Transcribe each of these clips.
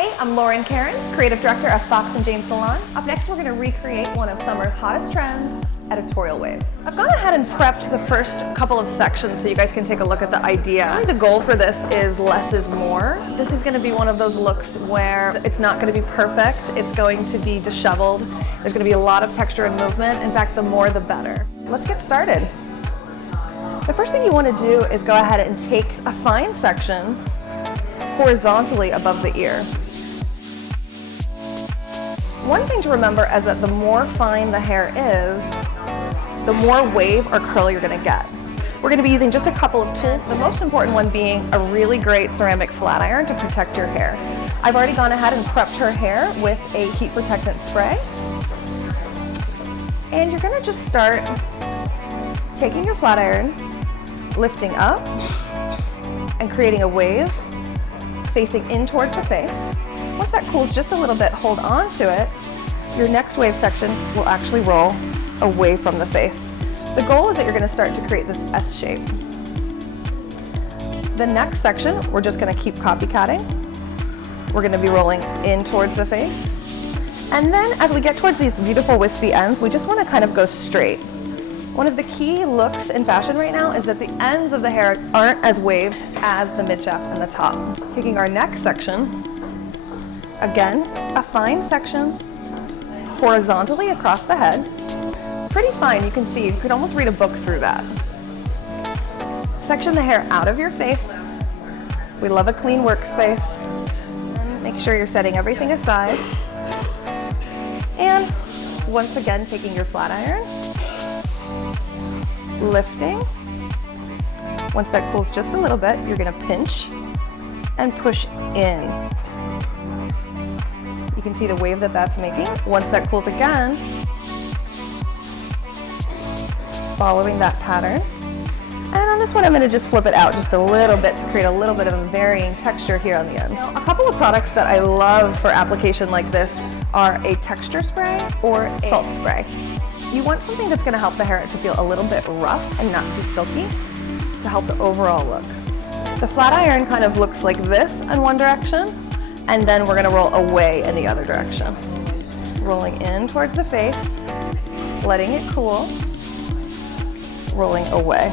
Hey, I'm Lauren Cairns, Creative Director of Fox & James Salon. Up next, we're going to recreate one of summer's hottest trends, editorial waves. I've gone ahead and prepped the first couple of sections so you guys can take a look at the idea. Really, the goal for this is less is more. This is going to be one of those looks where it's not going to be perfect. It's going to be disheveled. There's going to be a lot of texture and movement. In fact, the more the better. Let's get started. The first thing you want to do is go ahead and take a fine section horizontally above the ear. One thing to remember is that the more fine the hair is, the more wave or curl you're going to get. We're going to be using just a couple of tools, the most important one being a really great ceramic flat iron to protect your hair. I've already gone ahead and prepped her hair with a heat protectant spray. And you're going to just start taking your flat iron, lifting up, and creating a wave facing in towards the face. Once that cools just a little bit, hold on to it. Your next wave section will actually roll away from the face. The goal is that you're going to start to create this S shape. The next section, we're just going to keep copycatting. We're going to be rolling in towards the face. And then as we get towards these beautiful wispy ends, we just want to kind of go straight. One of the key looks in fashion right now is that the ends of the hair aren't as waved as the mid-shaft and the top. Taking our next section, again, a fine section horizontally across the head. Pretty fine, you can see, you could almost read a book through that. Section the hair out of your face. We love a clean workspace. And make sure you're setting everything aside. And once again, taking your flat iron, lifting. Once that cools just a little bit, you're going to pinch and push in. You can see the wave that that's making. Once that cools again, following that pattern. And on this one, I'm going to just flip it out just a little bit to create a little bit of a varying texture here on the ends. Now, a couple of products that I love for application like this are a texture spray or a salt spray. You want something that's going to help the hair to feel a little bit rough and not too silky to help the overall look. The flat iron kind of looks like this in one direction, and then we're going to roll away in the other direction. Rolling in towards the face, letting it cool, rolling away,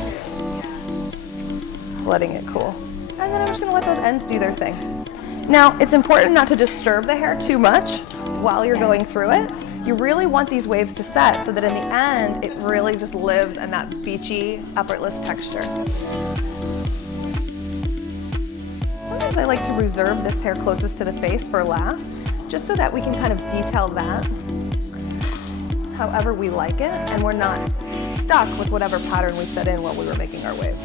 letting it cool. And then I'm just going to let those ends do their thing. Now, it's important not to disturb the hair too much while you're going through it. You really want these waves to set so that in the end, it really just lives in that beachy, effortless texture. Sometimes I like to reserve this hair closest to the face for last, just so that we can kind of detail that however we like it, and we're not stuck with whatever pattern we set in while we were making our waves.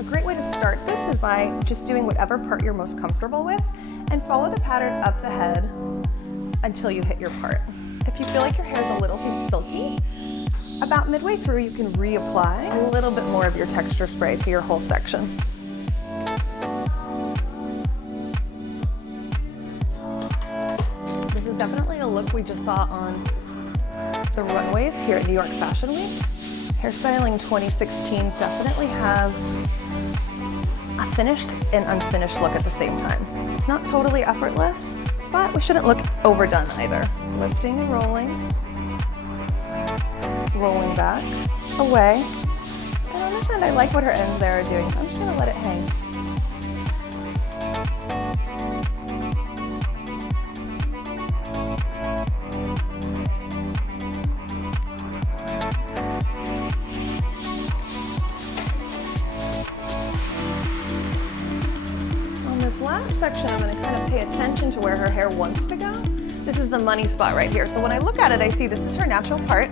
A great way to start this is by just doing whatever part you're most comfortable with and follow the pattern up the head until you hit your part. If you feel like your hair is a little too silky, about midway through you can reapply a little bit more of your texture spray to your whole section. This is definitely a look we just saw on the runways here at New York Fashion Week. Hairstyling 2016 definitely has a finished and unfinished look at the same time. It's not totally effortless, but we shouldn't look overdone either. Lifting and rolling back, away. And on this end, I like what her ends there are doing, so I'm just gonna let it hang. On this last section, I'm gonna kind of pay attention to where her hair wants to go. This is the money spot right here. So when I look at it, I see this is her natural part,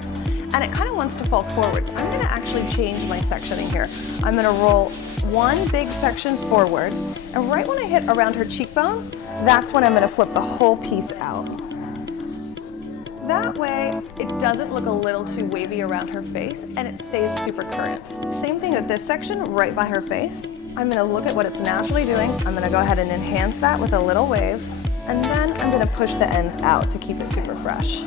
and it kind of wants to fall forward. So I'm gonna actually change my sectioning here. I'm gonna roll one big section forward, and right when I hit around her cheekbone, that's when I'm gonna flip the whole piece out. That way, it doesn't look a little too wavy around her face, and it stays super current. Same thing with this section, right by her face. I'm gonna look at what it's naturally doing. I'm gonna go ahead and enhance that with a little wave. And then I'm going to push the ends out to keep it super fresh.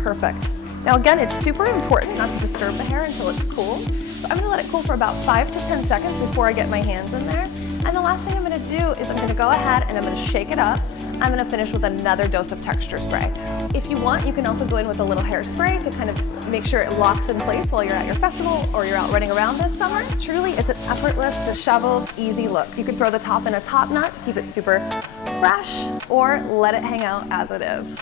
Perfect. Now again, it's super important not to disturb the hair until it's cool. So I'm going to let it cool for about 5 to 10 seconds before I get my hands in there. And the last thing I'm gonna do is I'm gonna go ahead and I'm gonna shake it up. I'm gonna finish with another dose of texture spray. If you want, you can also go in with a little hairspray to kind of make sure it locks in place while you're at your festival or you're out running around this summer. Truly, it's an effortless, disheveled, easy look. You could throw the top in a top knot to keep it super fresh, or let it hang out as it is.